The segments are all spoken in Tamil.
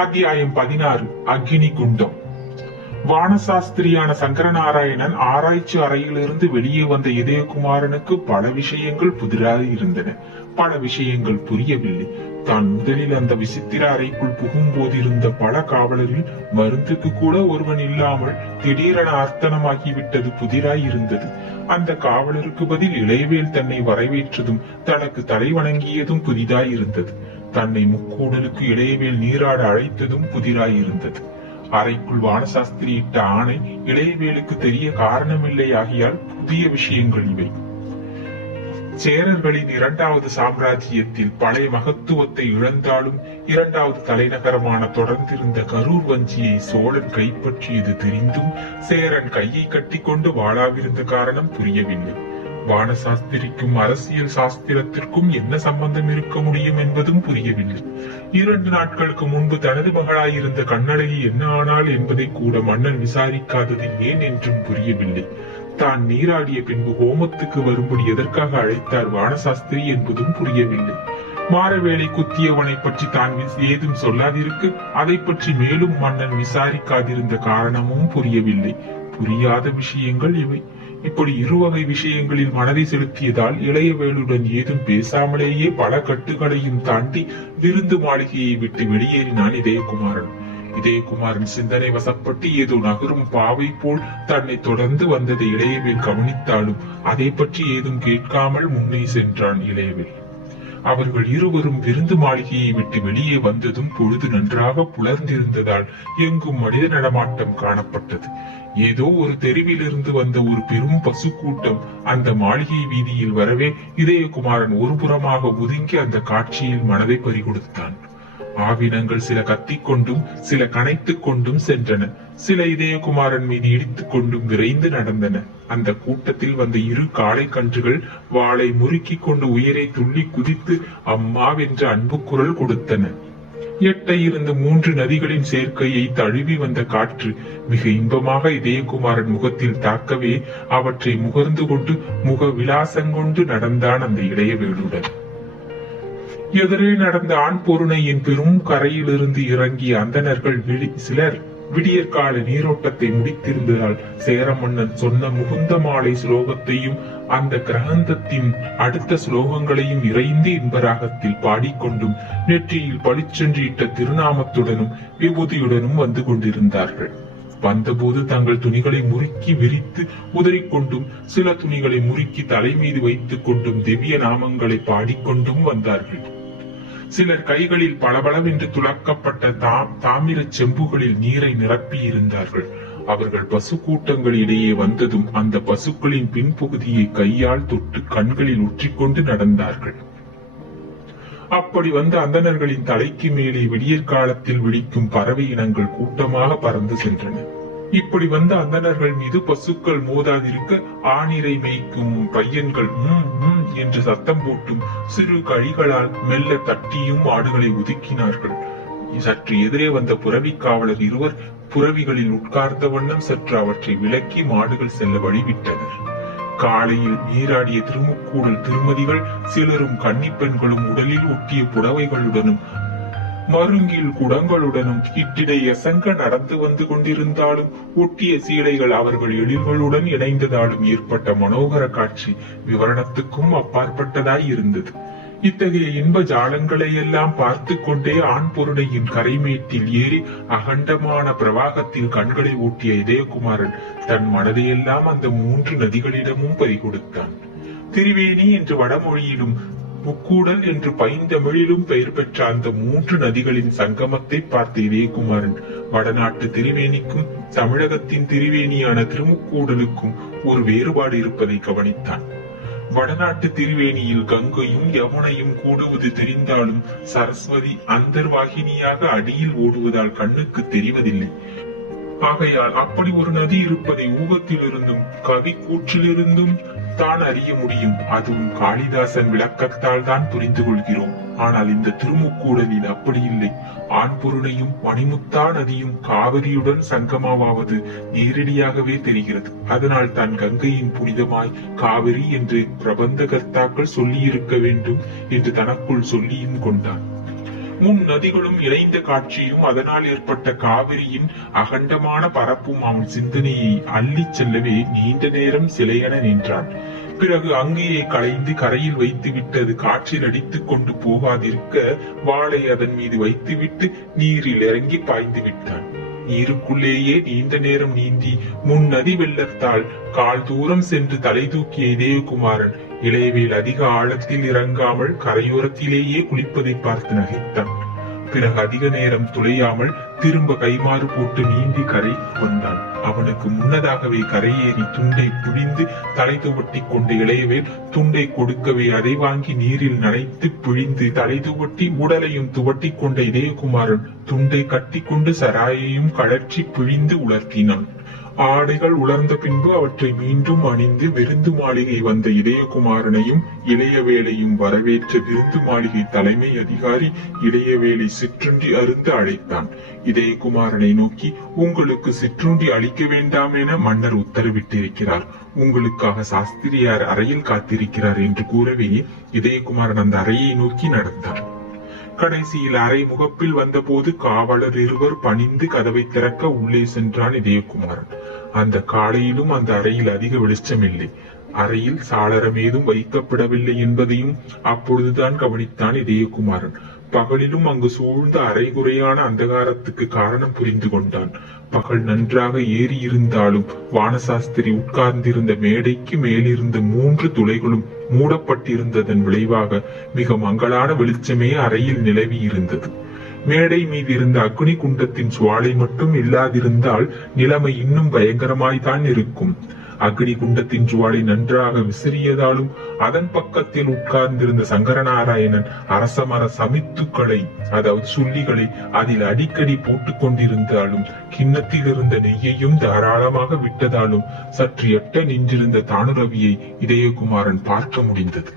அத்தியாயம் 16. அக்னி குண்டம். வானசாஸ்திரியான சங்கரநாராயணன் ஆராய்ச்சி அறையிலிருந்து வெளியே வந்த இதயகுமாரனுக்கு பல விஷயங்கள் புதிராக இருந்தன. பல விஷயங்கள் புரியவில்லை. தான் முதலில் அந்த விசித்திர அறைக்குள் புகும் போதிருந்த பல காவலரில் மருந்துக்கு கூட ஒருவன் இல்லாமல் திடீரென அர்த்தனமாகிவிட்டது புதிராய் இருந்தது. அந்த காவலருக்கு பதில் இளையவேல் தன்னை வரவேற்றதும் தனக்கு தலை வணங்கியதும் புதிதாய் இருந்தது. தன்னை முக்கூடலுக்கு இளையவேல் நீராட அழைத்ததும் புதிராய் இருந்தது. அறைக்குள் வானசாஸ்திரி இட்ட ஆணை இளையவேலுக்கு தெரிய காரணமில்லை ஆகியால் புதிய விஷயங்கள் இவை. சேரர்களின் இரண்டாவது சாம்ராஜ்யத்தில் பழைய மகத்துவத்தை இழந்தாலும் இரண்டாவது தலைநகரமான தொடர்ந்திருந்த கரூர் வஞ்சியை சோழன் கைப்பற்றியது தெரிந்தும் சேரன் கையை கட்டி கொண்டு வாழாவிருந்த காரணம் புரியவில்லை. வானசாஸ்திரிக்கும் அரசியல் சாஸ்திரத்திற்கும் என்ன சம்பந்தம் இருக்க முடியும் என்பதும் புரியவில்லை. 2 நாட்களுக்கு முன்பு தனது மகளாயிருந்த கண்ணழகி என்ன ஆனாள் என்பதை கூட மன்னன் விசாரிக்காதது ஏன் என்றும் புரியவில்லை. தான் நீராடிய பின்பு ஹோமத்துக்கு வரும்படி எதற்காக அழைத்தார் வானசாஸ்திரி என்பதும் புரியவில்லை. மாரவேலை குத்தியவனை பற்றி தான் ஏதும் சொல்லாதிருக்கு அதை பற்றி மேலும் மன்னன் விசாரிக்காதிருந்த காரணமும் புரியவில்லை. புரியாத விஷயங்கள் இவை. இப்படி இருவகை விஷயங்களில் மனதை செலுத்தியதால் இளையவேலுடன் ஏதும் பேசாமலேயே பல கட்டுகளையும் தாண்டி விருந்து மாளிகையை விட்டு வெளியேறினான் இதயகுமாரன். இதயகுமாரன் சிந்தனை வசப்பட்டு ஏதோ நகரும் பாவை போல் தன்னை தொடர்ந்து வந்ததை இளையவேல் கவனித்தாலும் அதை பற்றி ஏதும் கேட்காமல் முன்னே சென்றான் இளையவேல். அவர்கள் இருவரும் விருந்து மாளிகையை விட்டு வெளியே வந்ததும் பொழுது நன்றாக புலர்ந்திருந்ததால் எங்கும் மனித நடமாட்டம் காணப்பட்டது. ஏதோ ஒரு தெருவிலிருந்து வந்த ஒரு பெரும் பசு கூட்டம் அந்த மாளிகை வீதியில் வரவே இதயகுமாரன் ஒருபுறமாக ஒதுங்கி அந்த காட்சியில் மனதை பறிகொடுத்தான். ஆவினங்கள் சில கத்திக்கொண்டும் சில கனைத்துக் கொண்டும் சென்றன. சில இதயகுமாரன் மீது இடித்துக் கொண்டும் விரைந்து நடந்தன. அந்த கூட்டத்தில் வந்த 2 காளை கன்றுகள் வாளை முறுக்கிக் கொண்டு உயிரை துள்ளி குதித்து அம்மாவென்ற அன்பு குரல் கொடுத்தன. எட்டை இருந்த 3 நதிகளின் சேர்க்கையை தழுவி வந்த காற்று மிக இன்பமாக இதயகுமாரன் முகத்தில் தாக்கவே அவற்றை முகர்ந்து கொண்டு முக விலாசங்கொண்டு நடந்தான் அந்த இளையவேலுடன். எதிரே நடந்த ஆண் பொருணையின் பெரும் கரையிலிருந்து இறங்கிய அந்தணர்கள் சிலர் விடியற்கால நீரோட்டத்தை முடித்திருந்ததால் சேர மன்னன் சொன்ன முகுந்த மாலை ஸ்லோகத்தையும் அந்த கிரகந்தத்தின் அடுத்த ஸ்லோகங்களையும் இறைந்து இன்பராகத்தில் பாடிக்கொண்டும் நெற்றியில் பளிச்சென்று இட்ட திருநாமத்துடனும் விபூதியுடனும் வந்து கொண்டிருந்தார்கள். வந்தபோது தங்கள் துணிகளை முறுக்கி விரித்து உதறிக்கொண்டும் சில துணிகளை முறுக்கி தலை மீது வைத்துக் கொண்டும் திவ்ய நாமங்களை பாடிக்கொண்டும் வந்தார்கள். சிலர் கைகளில் பளபளவென்று துளக்கப்பட்ட தாமிர செம்புகளில் நீரை நிரப்பி இருந்தார்கள். அவர்கள் பசு கூட்டங்களிடையே வந்ததும் அந்த பசுக்களின் பின்பகுதியை கையால் தொட்டு கண்களில் உற்றிக்கொண்டு நடந்தார்கள். அப்படி வந்த அந்தணர்களின் தலைக்கு மேலே விடியற் காலத்தில் விழிக்கும் பறவை இனங்கள் கூட்டமாக பறந்து சென்றன. இப்படி வந்த அந்தணர்கள் மீது பசுக்கள் மோதாதிருக்க ஆணிரை மேய்க்கும் பையன்கள் என்று சத்தம் போட்டும் சிறு கழிகளால் மெல்ல தட்டியும் ஆடுகளை ஒதுக்கினார்கள். சற்று எதிரே வந்த புறவி காவலர் 2 புறவிகளில் உட்கார்ந்த வண்ணம் சற்று அவற்றை விலக்கி மாடுகள் செல்ல வழிவிட்டனர். காலையில் நீராடிய திருமுக்கூடல் திருமதிகள் சிலரும் கன்னிப்பெண்களும் உடலில் ஒட்டிய புடவைகளுடனும் மருங்கில் குடங்களுடனும் இட்டிடை எசங்க நடந்து வந்து கொண்டிருந்தாலும் ஒட்டிய சீலைகள் அவர்கள் எழில்களுடன் இணைந்ததாலும் ஏற்பட்ட மனோகர காட்சி விவரணத்துக்கும் அப்பாற்பட்டதாய் இருந்தது. இத்தகைய இன்ப ஜாலங்களை எல்லாம் பார்த்து கொண்டே ஆண் பொருடையின் கரைமேட்டில் ஏறி அகண்டமான பிரவாகத்தில் கண்களை ஊட்டிய இதயகுமாரன் தன் மனதையெல்லாம் அந்த 3 நதிகளிடமும் பறிகொடுத்தான். திரிவேணி என்று வடமொழியிலும் முக்கூடல் என்று பைந்தமிழிலும் பெயர் பெற்ற அந்த 3 நதிகளின் சங்கமத்தை பார்த்த இதயகுமாரன் வடநாட்டு திரிவேணிக்கும் தமிழகத்தின் திரிவேணியான திருமுக்கூடலுக்கும் ஒரு வேறுபாடு இருப்பதை கவனித்தான். வடநாட்டு திரிவேணியில் கங்கையும் யமுனையும் கூடுவது தெரிந்தாலும் சரஸ்வதி அந்தர்வாகினியாக அடியில் ஓடுவதால் கண்ணுக்கு தெரிவதில்லை. ஆகையால் அப்படி ஒரு நதி இருப்பதை ஊகத்திலிருந்தும் கவி கூற்றிலிருந்தும் தான் அறிய முடியும். அதுவும் காளிதாசன் விளக்கத்தால் தான் புரிந்து கொள்கிறோம். ஆனால் இந்த திருமுக்கூடலில் அப்படி இல்லை. ஆண்பொருளையும் மணிமுத்தா நதியும் காவிரியுடன் சங்கமாவது நேரடியாகவே தெரிகிறது. அதனால் தான் கங்கையின் புனிதமாய் காவிரி என்று பிரபந்த கர்த்தாக்கள் சொல்லி இருக்க வேண்டும் என்று தனக்குள் சொல்லியும் கொண்டான். முன் நதிகளும் இணைந்த காட்சியும் அதனால் ஏற்பட்ட காவிரியின் அகண்டமான பரப்பும் அவன் சிந்தனையை அள்ளிச் செல்லவே நீண்ட நேரம் சிலையென நின்றான். பிறகு அங்கேயே களைந்து கரையில் வைத்து விட்டது காற்றில் அடித்துக் கொண்டு போகாதிருக்க வாளை அதன் மீது வைத்துவிட்டு நீரில் இறங்கி பாய்ந்து விட்டான். நீருக்குள்ளேயே நீண்ட நேரம் நீந்தி முன் நதி வெள்ளத்தால் கால் தூரம் சென்று தலை தூக்கிய இதயகுமாரன் இளையவேல் அதிக ஆழத்தில் இறங்காமல் கரையோரத்திலேயே குளிப்பதை பார்த்து நகைத்தான். பிறகு அதிக நேரம் துளையாமல் திரும்ப கைமாறு போட்டு நீந்தி கரை வந்தான். அவனுக்கு முன்னதாகவே கரையேறி துண்டை பிழிந்து தலை துவட்டி கொண்ட இளையவேல் துண்டை கொடுக்கவே அதை வாங்கி நீரில் நனைத்து பிழிந்து தலை துவட்டி உடலையும் துவட்டி கொண்ட இதயகுமாரன் துண்டை கட்டி கொண்டு சராயையும் கழற்றி பிழிந்து உலர்த்தினான். ஆடைகள் உலர்ந்த பின்பு அவற்றை மீண்டும் அணிந்து விருந்து மாளிகை வந்த இதயகுமாரனையும் இளையவேலையும் வரவேற்ற விருந்து மாளிகை தலைமை அதிகாரி இளையவேலை சிற்றுண்டி அருந்து அழைத்தான். இதயகுமாரனை நோக்கி, உங்களுக்கு சிற்றுண்டி அளிக்க வேண்டாம் என மன்னர் உத்தரவிட்டிருக்கிறார். உங்களுக்காக சாஸ்திரியார் அறையில் காத்திருக்கிறார் என்று கூறவே இதயகுமாரன் அந்த அறையை நோக்கி நடந்தான். கடைசியில் அறை முகப்பில் வந்த போது காவலர் இருவர் பணிந்து கதவை திறக்க உள்ளே சென்றான் இதயகுமாரன். அந்த காலையிலும் அந்த அறையில் அதிக வெளிச்சம் இல்லை. அறையில் சாளரம் ஏதும் வைக்கப்படவில்லை என்பதையும் அப்பொழுதுதான் கவனித்தான் இதயகுமாரன். பகலிலும் அங்கு சூழ்ந்த அரைகுறையான அந்தகாரத்துக்கு காரணம் புரிந்து கொண்டான். பகல் நன்றாக ஏறி இருந்தாலும் வானசாஸ்திரி உட்கார்ந்திருந்த மேடைக்கு மேலிருந்த 3 துளைகளும் மூடப்பட்டிருந்ததன் விளைவாக மிக மங்கலான வெளிச்சமே அறையில் நிலவி இருந்தது. மேடை மீது இருந்த அக்னி குண்டத்தின் சுவாலை மட்டும் இல்லாதிருந்தால் நிலைமை இன்னும் பயங்கரமாய்தான் இருக்கும். அக்னி குண்டத்தின் ஜுவாலை நன்றாக விசிறியதாலும் அதன் பக்கத்தில் உட்கார்ந்திருந்த சங்கரநாராயணன் அரசமர சமித்துக்களை அதாவது சுள்ளிகளை அதில் அடிக்கடி போட்டுக் கொண்டிருந்தாலும் கிண்ணத்தில் இருந்த நெய்யையும் தாராளமாக விட்டதாலும் சற்று எட்ட நின்றிருந்த தானுரவியை இதயகுமாரன் பார்க்க முடிந்தது.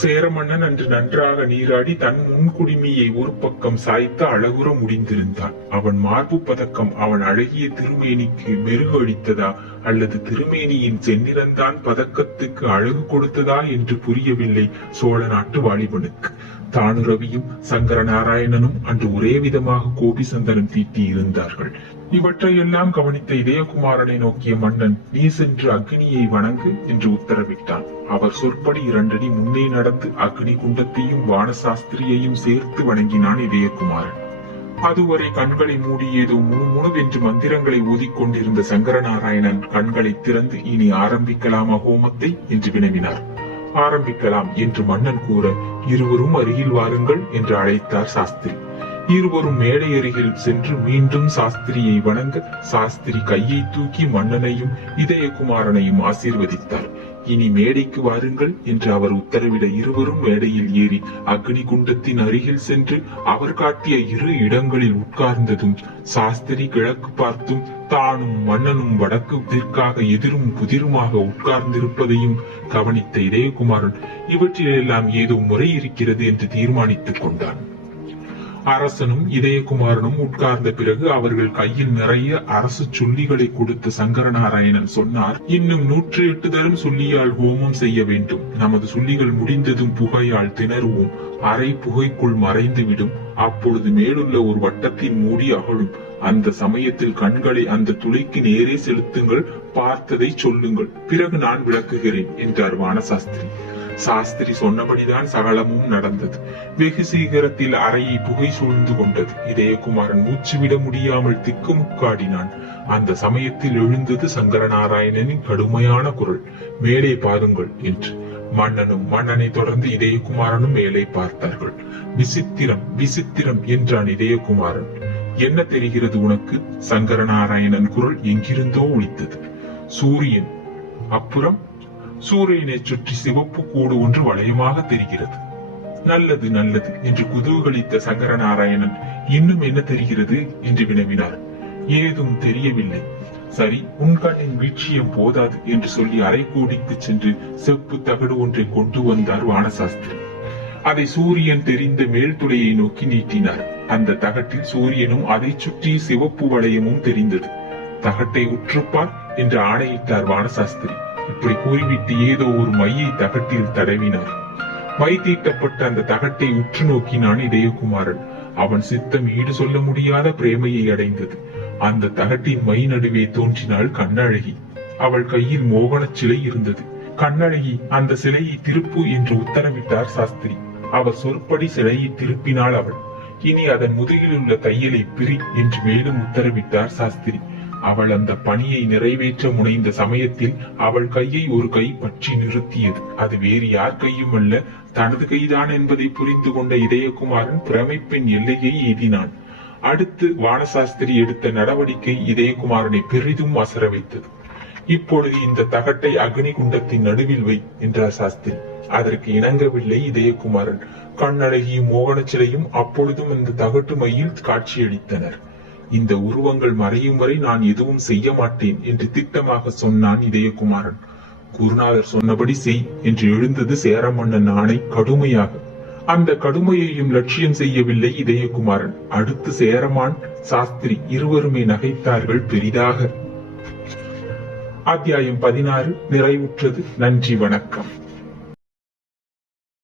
சேரமன்னன் அன்று நன்றாக நீராடி தன் முன்குடிமையை ஒரு பக்கம் சாய்த்து அழகுற முடிந்திருந்தான். அவன் மார்பு பதக்கம் அவன் அழகிய திருமேனிக்கு மெருகு அளித்ததா அல்லது திருமேனியின் செந்நிறந்தான் பதக்கத்துக்கு அழகு கொடுத்ததா என்று புரியவில்லை சோழ நாட்டு வாலிபனுக்கு. தானுரவியும் சங்கரநாராயணனும் அன்று ஒரே விதமாக கோபி சந்தனம் தீட்டி இருந்தார்கள். இவற்றையெல்லாம் கவனித்த இதயகுமாரனை நோக்கிய மன்னன், நீ சென்று அக்னியை வணங்கு என்று உத்தரவிட்டான். அவர் சொற்படி 2 அடி முன்னே நடந்து அக்னி குண்டத்தையும் வானசாஸ்திரியையும் சேர்த்து வணங்கினான் இதயகுமாரன். அதுவரை கண்களை மூடி ஏதோ முணுமுணுவென்று மந்திரங்களை ஓதிக்கொண்டிருந்த சங்கரநாராயணன் கண்களை திறந்து, இனி ஆரம்பிக்கலாமா ஹோமத்தை என்று வினவினார். ஆரம்பிக்கலாம் என்று மன்னன் கூற, இருவரும் அருகில் வாருங்கள் என்று அழைத்தார் சாஸ்திரி. இருவரும் மேடை அருகில் சென்று மீண்டும் சாஸ்திரியை வணங்க சாஸ்திரி கையை தூக்கி மன்னனையும் இதயகுமாரனையும் ஆசீர்வதித்தார். இனி மேடைக்கு வாருங்கள் என்று அவர் உத்தரவிட இருவரும் மேடையில் ஏறி அக்னி குண்டத்தின் அருகில் சென்று அவர் காட்டிய 2 இடங்களில் உட்கார்ந்ததும் சாஸ்திரி கிழக்கு பார்த்தும் தானும் மன்னனும் வடக்கு தெற்காக எதிரும் புதிருமாக உட்கார்ந்திருப்பதையும் கவனித்த இதயகுமாரன் இவற்றிலெல்லாம் ஏதோ முறை இருக்கிறது என்று தீர்மானித்துக் கொண்டான். அரசனும் இதயகுமாரனும் உட்கார்ந்த பிறகு அவர்கள் கையில் நிறைய அரசு சொல்லிகளை கொடுத்த சங்கரநாராயணன் சொன்னார், இன்னும் 108 தரம் சொல்லியால் ஹோமம் செய்ய வேண்டும். நமது சொல்லிகள் முடிந்ததும் புகையால் திணறுவோம். அரை புகைக்குள் மறைந்துவிடும். அப்பொழுது மேலுள்ள ஒரு வட்டத்தின் மூடி அகழும். அந்த சமயத்தில் கண்களை அந்த துளைக்கு நேரே செலுத்துங்கள், பார்த்ததை சொல்லுங்கள், பிறகு நான் விளக்குகிறேன் என்றார் வானசாஸ்திரி. சாஸ்திரி சொன்னபடிதான் சகலமும் நடந்தது. வெகு சீக்கிரத்தில் அறையை புகை சூழ்ந்து கொண்டது. இதயகுமாரன் மூச்சு விட முடியாமல் திக்குமுக்காடினான். அந்த சமயத்தில் எழுந்தது சங்கரநாராயணனின் கடுமையான குரல், மேலே பாருங்கள் என்று. மன்னனும் மன்னனை தொடர்ந்து இதயகுமாரனும் மேலே பார்த்தார்கள். விசித்திரம் விசித்திரம் என்றான் இதயகுமாரன். என்ன தெரிகிறது உனக்கு? சங்கரநாராயணன் குரல் எங்கிருந்தோ ஒலித்தது. சூரியன். அப்புறம்? சூரியனை சுற்றி சிவப்பு கூடு ஒன்று வளையமாக தெரிகிறது. நல்லது நல்லது என்று குதூகலித்த சங்கரநாராயணன், இன்னும் என்ன தெரிகிறது என்று வினவினார். ஏதும் தெரியவில்லை. சரி, உன் கண்ணின் வீழ்ச்சியம் போதாது என்று சொல்லி அரைக்கோடிக்கு சென்று செப்பு தகடு ஒன்றை கொண்டு வந்தார் வானசாஸ்திரி. அதை சூரியன் தெரிந்த மேல் துளையை நோக்கி நீட்டினார். அந்த தகட்டில் சூரியனும் அதை சுற்றி சிவப்பு வளையமும் தெரிந்தது. தகட்டை உற்றுப்பார் என்று ஆணையிட்டார் வானசாஸ்திரி. இப்படி கூறிவிட்டு ஏதோ ஒரு மையை தகட்டில் தடவினார். மை தீட்டப்பட்ட அந்த தகட்டை உற்று நோக்கினான் இதயகுமாரன். அவன் சித்தம் ஈடு சொல்ல முடியாத பிரேமையை அடைந்தது. அந்த தகட்டின் மை நடுவே தோன்றினாள் கண்ணழகி. அவள் கையில் மோகனச் சிலை இருந்தது. கண்ணழகி அந்த சிலையை திருப்பு என்று உத்தரவிட்டார் சாஸ்திரி. அவர் சொற்படி சிலையை திருப்பினாள் அவள். இனி அதன் முதுகில் உள்ள தையலை பிரி என்று மேலும் உத்தரவிட்டார் சாஸ்திரி. அவள் அந்த பணியை நிறைவேற்ற முனைந்த சமயத்தில் அவள் கையை ஒரு கை பற்றி நிறுத்தியது. அது வேறு யார் கையும் அல்ல, தனது கைதான் என்பதை புரிந்து கொண்ட இதயகுமாரன் பிரமைப்பின் எல்லையை எய்தினான். அடுத்து வானசாஸ்திரி எடுத்த நடவடிக்கை இதயகுமாரனை பெரிதும் அசர வைத்தது. இப்பொழுது இந்த தகட்டை அக்னி குண்டத்தின் நடுவில் வை என்றார் சாஸ்திரி. அதற்கு இணங்கவில்லை இதயகுமாரன். கண்ணழகியும் மோகனச்சிலையும் அப்பொழுதும் இந்த தகட்டு மையில் காட்சியளித்தனர். இந்த உருவங்கள் மறையும் வரை நான் எதுவும் செய்ய மாட்டேன் என்று திட்டமாக சொன்னான் இதயகுமாரன். குருநாதர் சொன்னபடி செய் என்று எழுந்தது சேர மன்னன் ஆணை கடுமையாக. அந்த கடுமையையும் லட்சியம் செய்யவில்லை இதயகுமாரன். அடுத்து சேரமான் சாஸ்திரி இருவருமே நகைத்தார்கள் பெரிதாக. அத்தியாயம் 16 நிறைவுற்றது. நன்றி, வணக்கம்.